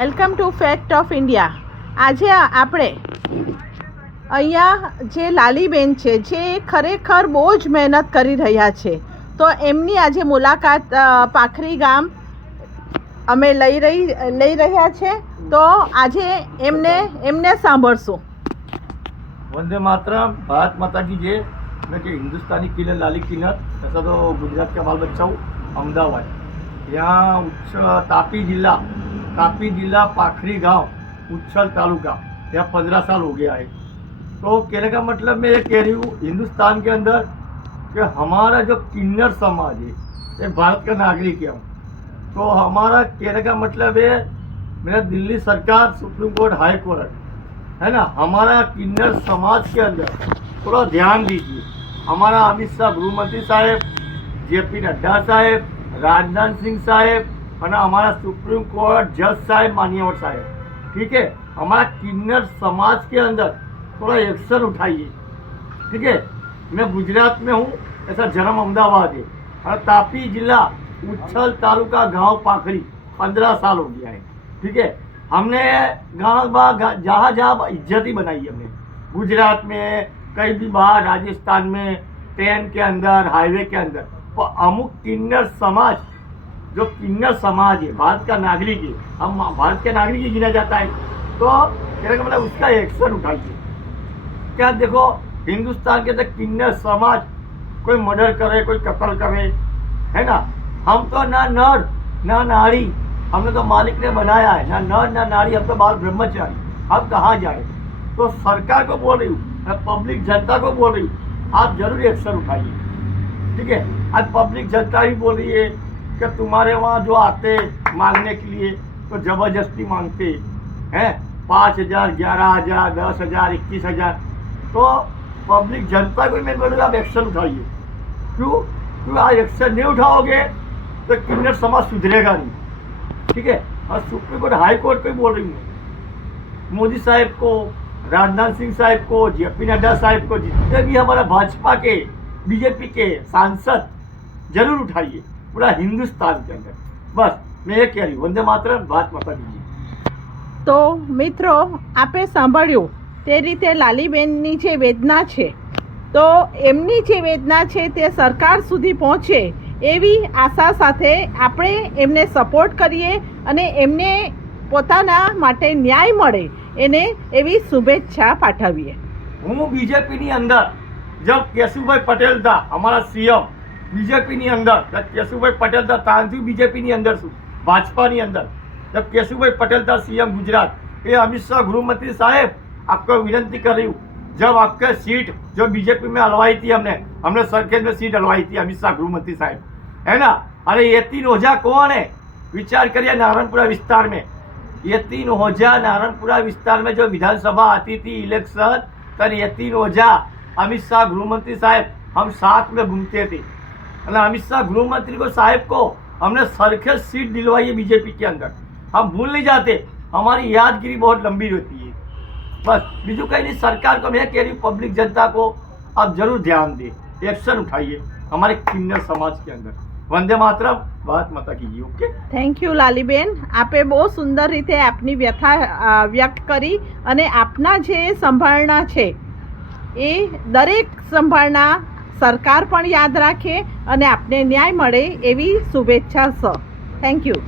Welcome to fact of India. આજે આપણે અહીંયા જે લાલીબેન છે જે ખરેખર બહુ જ મહેનત કરી રહ્યા છે, તો એમની આજે મુલાકાત પાખરી ગામ અમે લઈ રહ્યા છે। તો આજે એમને સાંભળશું। वंदे मातरम, भारत माता की जय। मैं कि हिंदुस्तानी किलर लाली किन्नर, ऐसा तो गुजरात का बाल बच्चा हूँ। अहमदाबाद यहाँ तापी जिला पाखरी गांव उच्छल तालुका, यहाँ 15 साल हो गया है। तो कहने का मतलब मैं ये कह रही हूँ हिंदुस्तान के अंदर कि हमारा जो किन्नर समाज है, एक भारत का नागरिक है। तो हमारा कहने का मतलब है मेरा दिल्ली सरकार, सुप्रीम कोर्ट, हाई कोर्ट है ना, हमारा किन्नर समाज के अंदर थोड़ा ध्यान दीजिए। हमारा अमित शाह गृह मंत्री साहेब, जेपी नड्डा साहेब, राजनाथ सिंह साहेब और हमारा सुप्रीम कोर्ट जज साहेब, मान्यवर साहेब, ठीक है, हमारा किन्नर समाज के अंदर थोड़ा एक्शन उठाइए। ठीक है, मैं गुजरात में हूँ, ऐसा जन्म अहमदाबाद है और तापी जिला उच्छल तालुका गांव पाखरी 15 साल हो गया है। ठीक है, हमने गाँव जहाँ जहाँ इज्जत ही बनाई है। हमने गुजरात में, कहीं भी बाहर, राजस्थान में, ट्रेन के अंदर, हाईवे के अंदर, तो अमुक किन्नर समाज, जो किन्नर समाज है, भारत का नागरिक है, हम भारत के नागरिक ही गिना जाता है। तो कहने का मतलब उसका एक्शन उठाइए। क्या देखो, हिंदुस्तान के अंदर किन्नर समाज कोई मर्डर करे, कोई कत्ल करे, है ना, हम तो ना नर ना नारी, हमने तो मालिक ने बनाया है, ना नर ना नारी, हम तो बाल ब्रह्मचारी, अब कहाँ जाए। तो सरकार को बोल रही हूँ, पब्लिक जनता को बोल रही हूँ, आप जरूर एक्शन उठाइए। ठीक है, आज पब्लिक जनता भी बोल रही है कि तुम्हारे वहाँ जो आते मांगने के लिए तो जबरदस्ती मांगते हैं 5,000, 11,000, 10,000, 21,000। तो पब्लिक जनता को मैं बोलूँगा आप एक्शन उठाइए। क्यों? आप एक्शन नहीं उठाओगे तो किन्नर समाज सुधरेगा नहीं। ठीक है, और सुप्रीम कोर्ट, हाई कोर्ट को बोल रही हूँ, मोदी साहब को, राजनाथ सिंह साहब को, जेपी नड्डा साहब को, जितने भी हमारा भाजपा के, बीजेपी के सांसद, जरूर उठाइए पूरा हिंदुस्तान के अंदर। बस मैं ये कह रही हूँ, वंदे मातरम, भारत माता की जय। તો મિત્રો, આપે સાંભળ્યું તે રીતે લાલીબેનની જે વેદના છે, તો એમની જે વેદના છે તે સરકાર સુધી પહોંચે એવી આશા સાથે આપણે એમને સપોર્ટ કરીએ અને એમને પોતાના માટે ન્યાય મળે એને એવી શુભેચ્છા પાઠવીએ। હું બીજેપીની અંદર जब केशुभाई पटेल था हमारा सीएम, बीजेपी ની અંદર जब केशुभाई पटेल था तांजू बीजेपी ની અંદર શું, भाजपा ની અંદર जब केशुभाई पटेल था सीएम गुजरात, ये अमित शाह गृह मंत्री साहेब, आपको विनती कर रही हूँ, जब आपका सीट जो बीजेपी में हलवाई थी, हमने सरखेज में सीट हलवाई थी, अमित शाह गृह मंत्री साहब, है ना। अरे ये 3 ओझा कौन है, विचार करिए। नारायणपुरा विस्तार में ये 3 ओझा, नारायणपुरा विस्तार में जो विधानसभा आती थी इलेक्शन, तो ये 3 ओझा अमित शाह गृह मंत्री साहब, हम साथ में घूमते थे। अमित शाह गृह मंत्री को साहब को हमने सरखेज सीट दिलवाई है बीजेपी के अंदर। हम भूल नहीं जाते, हमारी यादगिरी बहुत लंबी होती है। बस बीजू कहीं नहीं, सरकार को मैं कह रही हूँ, पब्लिक जनता को आप जरूर ध्यान दें, एक्शन उठाइए हमारे किन्नर समाज के अंदर। वंदे मातरम, भारत माता की जय। Okay, thank you Laliben. આપે બહુ સુંદર રીતે આપની વ્યથા વ્યક્ત કરી અને આપના જે સંભાળના છે એ દરેક સંભાળના સરકાર પણ યાદ રાખે અને આપને ન્યાય મળે એવી શુભેચ્છા છે। Thank you.